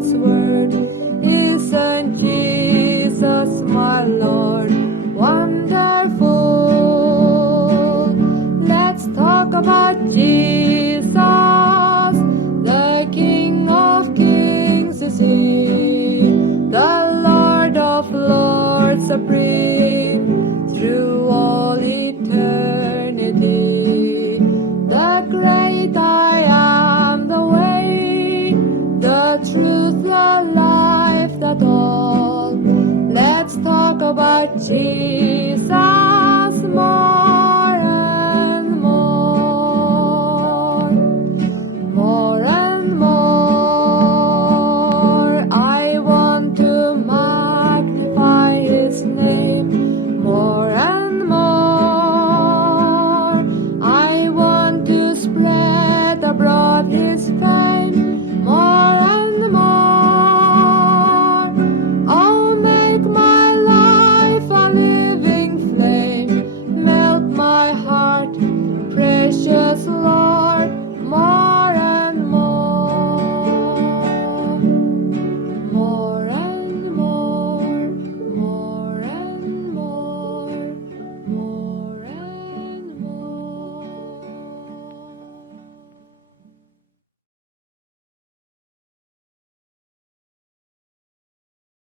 God's word. Isn't Jesus my Lord wonderful? Let's talk about Jesus, the King of Kings is He, the Lord of Lords supreme through all eternity. The great I am, the way, the truth, the life, that all. Let's talk about Jesus.